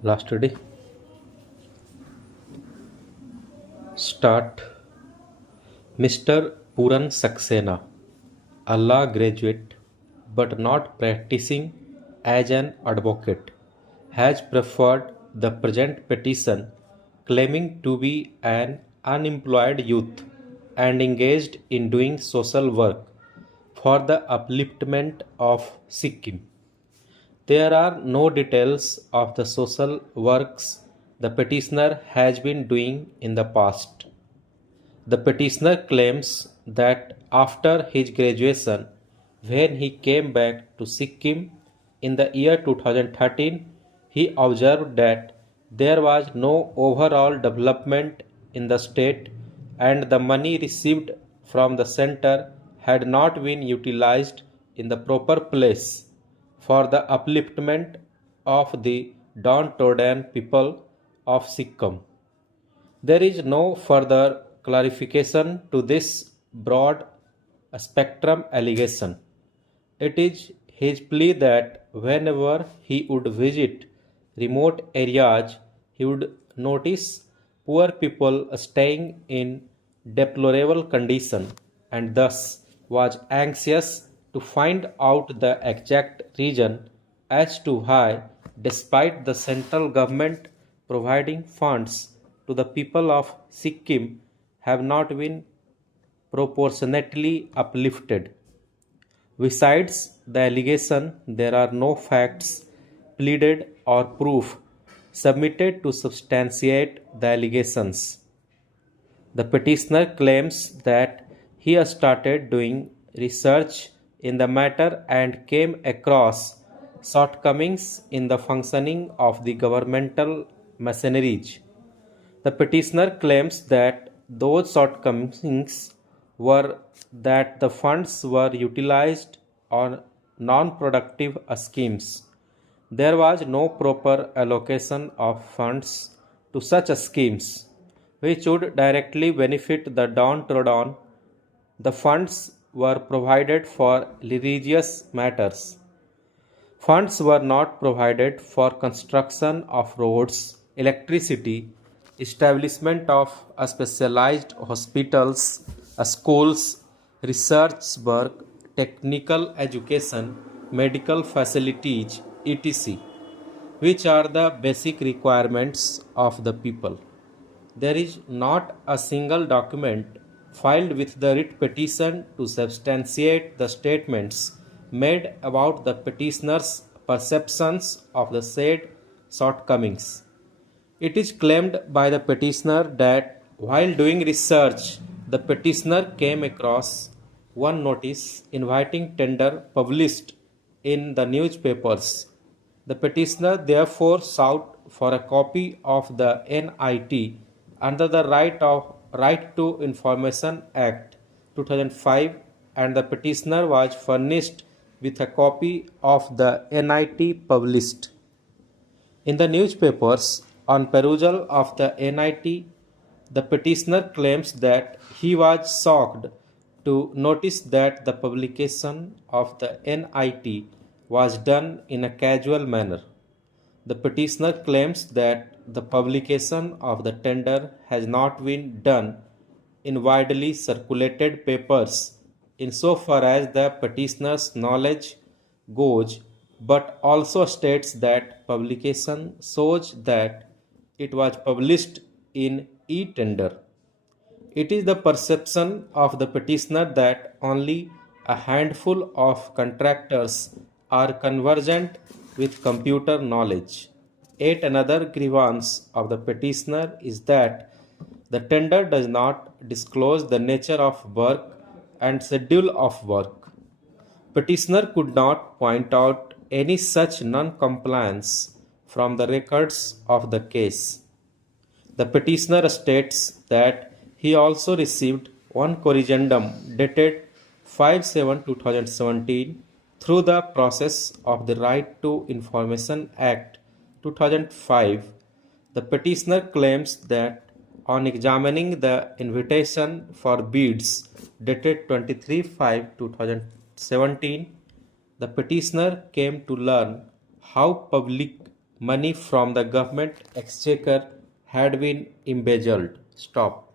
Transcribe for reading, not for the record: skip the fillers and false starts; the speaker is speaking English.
Last day. Start. Mr. Puran Saxena, a law graduate but not practicing as an advocate, has preferred the present petition claiming to be an unemployed youth and engaged in doing social work for the upliftment of Sikkim. There are no details of the social works the petitioner has been doing in the past. The petitioner claims that after his graduation, when he came back to Sikkim in the year 2013, he observed that there was no overall development in the state and the money received from the center had not been utilized in the proper place for the upliftment of the downtrodden people of Sikkim. There is no further clarification to this broad spectrum allegation. It is his plea that whenever he would visit remote areas, he would notice poor people staying in deplorable condition and thus was anxious to find out the exact reason as to why, despite the central government providing funds to the people of Sikkim, have not been proportionately uplifted. Besides the allegation, there are no facts pleaded or proof submitted to substantiate the allegations. The petitioner claims that he started doing research in the matter and came across shortcomings in the functioning of the governmental machineries. The petitioner claims that those shortcomings were that the funds were utilized on non-productive schemes. There was no proper allocation of funds to such schemes, which would directly benefit the downtrodden. The funds were provided for religious matters. Funds were not provided for construction of roads, electricity, establishment of specialized hospitals, schools, research work, technical education, medical facilities, etc., which are the basic requirements of the people. There is not a single document filed with the writ petition to substantiate the statements made about the petitioner's perceptions of the said shortcomings. It is claimed by the petitioner that while doing research, the petitioner came across one notice inviting tender published in the newspapers. The petitioner therefore sought for a copy of the NIT under the Right to Information Act 2005, and the petitioner was furnished with a copy of the NIT published in the newspapers. On perusal of the NIT, the petitioner claims that he was shocked to notice that the publication of the NIT was done in a casual manner. The petitioner claims that the publication of the tender has not been done in widely circulated papers insofar as the petitioner's knowledge goes, but also states that publication shows that it was published in e-tender. It is the perception of the petitioner that only a handful of contractors are conversant with computer knowledge. Yet another grievance of the petitioner is that the tender does not disclose the nature of work and schedule of work. Petitioner could not point out any such non-compliance from the records of the case. The petitioner states that he also received one corrigendum dated 5/7/2017 through the process of the Right to Information Act 2005. The petitioner claims that on examining the invitation for bids dated 23/5/2017, the petitioner came to learn how public money from the government exchequer had been embezzled. Stop.